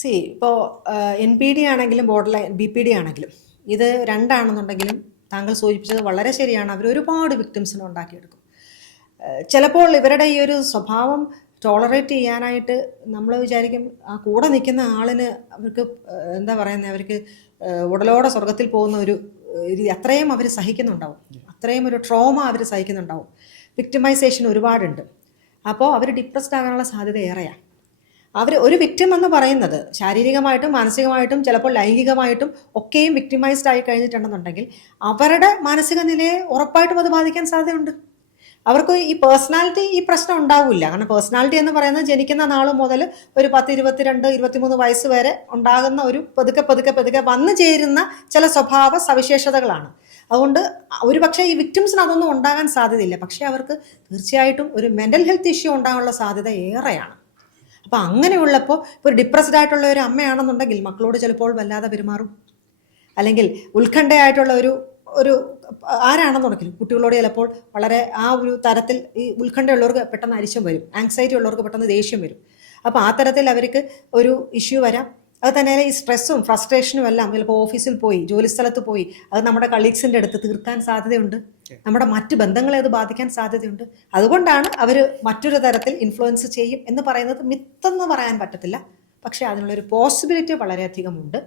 C ഇപ്പോൾ NPD ആണെങ്കിലും border line BPD ആണെങ്കിലും ഇത് രണ്ടാണെന്നുണ്ടെങ്കിലും താങ്കൾ സൂചിപ്പിച്ചത് വളരെ ശരിയാണ്. അവർ ഒരുപാട് വിക്ടിംസിനെ ഉണ്ടാക്കിയെടുക്കും. ചിലപ്പോൾ ഇവരുടെ ഈ ഒരു സ്വഭാവം ടോളറേറ്റ് ചെയ്യാനായിട്ട് നമ്മൾ വിചാരിക്കും ആ കൂടെ നിൽക്കുന്ന ആളിന് അവർക്ക് എന്താ പറയുന്നത്, അവർക്ക് ഉടലോടെ സ്വർഗത്തിൽ പോകുന്ന ഒരു അത്രയും അവർ സഹിക്കുന്നുണ്ടാവും, അത്രയും ഒരു ട്രോമ അവർ സഹിക്കുന്നുണ്ടാവും. വിക്ടിമൈസേഷൻ ഒരുപാടുണ്ട്. അപ്പോൾ അവർ ഡിപ്രസ്ഡ് ആകാനുള്ള സാധ്യത ഏറെയാണ്. അവർ ഒരു വിക്ടിം എന്ന് പറയുന്നത് ശാരീരികമായിട്ടും മാനസികമായിട്ടും ചിലപ്പോൾ ലൈംഗികമായിട്ടും ഒക്കെയും വിക്ടിമൈസ്ഡ് ആയി കഴിഞ്ഞിട്ടുണ്ടെന്നുണ്ടെങ്കിൽ അവരുടെ മാനസിക നിലയെ ഉറപ്പായിട്ടും അത് ബാധിക്കാൻ സാധ്യതയുണ്ട്. അവർക്ക് ഈ പേഴ്സണാലിറ്റി ഈ പ്രശ്നം ഉണ്ടാവില്ല. കാരണം പേഴ്സണാലിറ്റി എന്ന് പറയുന്നത് ജനിക്കുന്ന നാൾ മുതൽ ഒരു 10, 22, 23 വയസ്സ് വരെ ഉണ്ടാകുന്ന ഒരു പതുക്കെ വന്നു ചേരുന്ന ചില സ്വഭാവ സവിശേഷതകളാണ്. അതുകൊണ്ട് ഒരുപക്ഷെ ഈ വിക്ടിംസിന് അതൊന്നും ഉണ്ടാകാൻ സാധ്യതയില്ല. പക്ഷേ അവർക്ക് തീർച്ചയായിട്ടും ഒരു മെൻ്റൽ ഹെൽത്ത് ഇഷ്യൂ ഉണ്ടാകാനുള്ള സാധ്യത ഏറെയാണ്. അപ്പോൾ അങ്ങനെയുള്ളപ്പോൾ ഇപ്പോൾ ഡിപ്രസ്ഡ് ആയിട്ടുള്ള ഒരു അമ്മയാണെന്നുണ്ടെങ്കിൽ മക്കളോട് ചിലപ്പോൾ വല്ലാതെ പെരുമാറും. അല്ലെങ്കിൽ ഉത്കണ്ഠയായിട്ടുള്ള ഒരു ആരാണെന്നുണ്ടെങ്കിലും കുട്ടികളോട് ചിലപ്പോൾ വളരെ ആ ഒരു തരത്തിൽ ഈ ഉത്കണ്ഠയുള്ളവർക്ക് പെട്ടെന്ന് അരിശം വരും, ആങ്സൈറ്റി ഉള്ളവർക്ക് പെട്ടെന്ന് ദേഷ്യം വരും. അപ്പോൾ ആ തരത്തിൽ അവർക്ക് ഒരു ഇഷ്യൂ വരാം. അത് തന്നെ ഈ സ്ട്രെസ്സും ഫ്രസ്ട്രേഷനും എല്ലാം ചിലപ്പോൾ ഓഫീസിൽ പോയി ജോലിസ്ഥലത്ത് പോയി അത് നമ്മുടെ കളീഗ്സിൻ്റെ അടുത്ത് തീർക്കാൻ സാധ്യതയുണ്ട്. നമ്മുടെ മറ്റ് ബന്ധങ്ങളെ അത് ബാധിക്കാൻ സാധ്യതയുണ്ട്. അതുകൊണ്ടാണ് അവർ മറ്റൊരു തരത്തിൽ ഇൻഫ്ലുവൻസ് ചെയ്യും എന്ന് പറയുന്നത് മിത്തെന്ന് പറയാൻ പറ്റത്തില്ല. പക്ഷേ അതിനുള്ളൊരു പോസിബിലിറ്റി വളരെയധികം ഉണ്ട്.